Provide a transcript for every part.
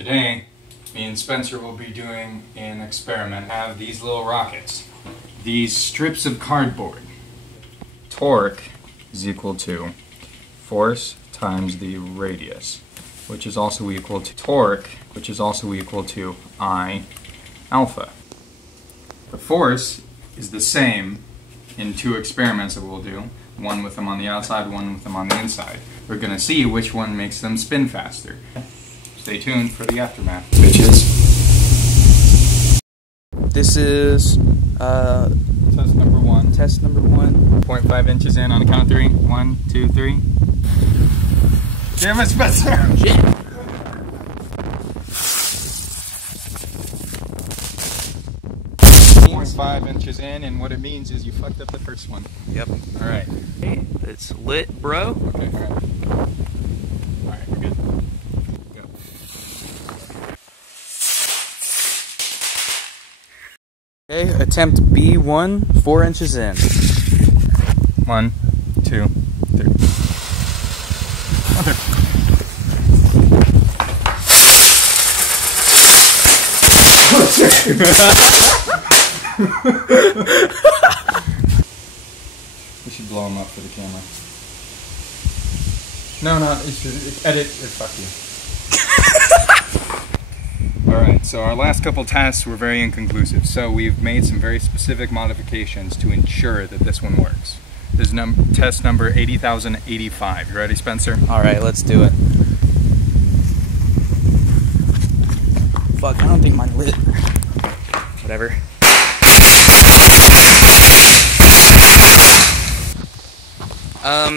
Today, me and Spencer will be doing an experiment. Have these little rockets. These strips of cardboard. Torque is equal to force times the radius, which is also equal to torque, which is also equal to I alpha. The force is the same in two experiments that we'll do. One with them on the outside, one with them on the inside. We're going to see which one makes them spin faster. Stay tuned for the aftermath, bitches. This is test number one. Test number 1. 0.5 inches in on the count of 3. 1, 2, 3. Damn it, Spencer! Shit. 0.5 inches in, and what it means is you fucked up the first one. Yep. Alright. Hey, it's lit, bro. Okay, alright. Alright, we're good. Go. Okay, attempt B1, 4 inches in. 1, 2, 3. Okay. We should blow him up for the camera. No, edit or fuck you. Alright, so our last couple tests were very inconclusive, so we've made some very specific modifications to ensure that this one works. This is test number 80,085. You ready, Spencer? Alright, let's do it. Fuck, I don't think mine lit. Whatever.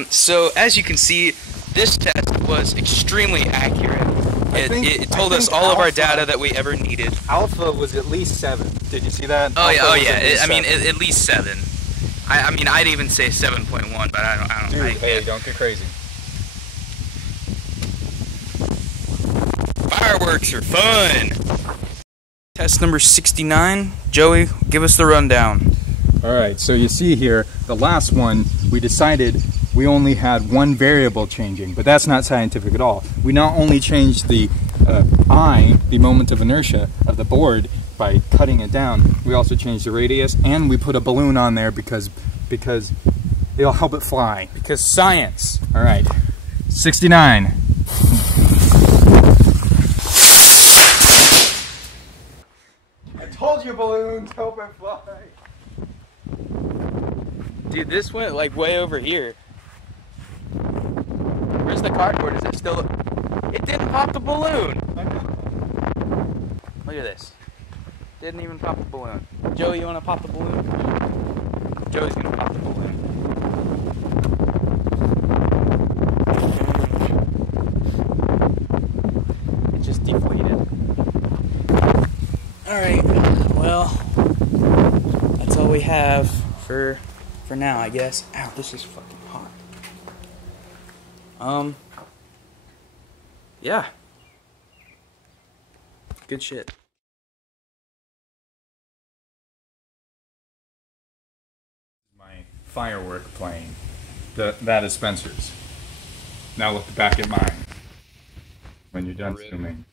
So as you can see, this test was extremely accurate. It told us all of our data that we ever needed. Alpha was at least 7. Did you see that? Oh yeah, I mean at least 7. I mean I'd even say 7.1, but I don't. Dude, hey, don't get crazy. Fireworks are fun. Test number 69. Joey, give us the rundown. Alright, so you see here, the last one, we decided we only had one variable changing, but that's not scientific at all. We not only changed the the moment of inertia of the board by cutting it down, we also changed the radius, and we put a balloon on there because it'll help it fly. Because science. Alright, 69. I told you balloons help it fly. Dude, this went like way over here. Where's the cardboard? Is it still? It didn't pop the balloon. Look at this. Didn't even pop the balloon. Joey, you want to pop the balloon? Joey's gonna pop the balloon. It just deflated. All right. Well, that's all we have for now, I guess. Ow, this is fucking hot. Yeah. Good shit. My firework plane. That is Spencer's. Now look back at mine. When you're done filming.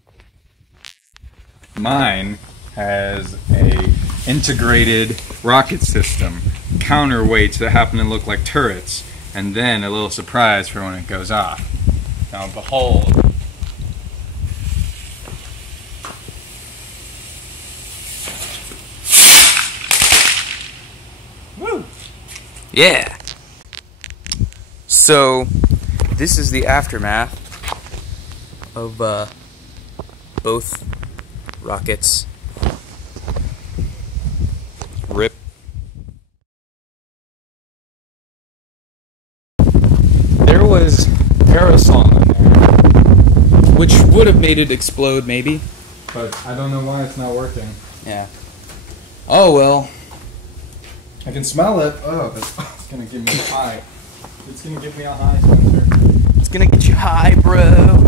Mine has a integrated rocket system, counterweights that happen to look like turrets, and then a little surprise for when it goes off. Now behold. Woo! Yeah. So, this is the aftermath of both rockets. Rip. There was aerosol in there, which would have made it explode, maybe. But I don't know why it's not working. Yeah. Oh well. I can smell it. Oh, it's gonna give me a high. It's gonna give me a high, Spencer. It's gonna get you high, bro.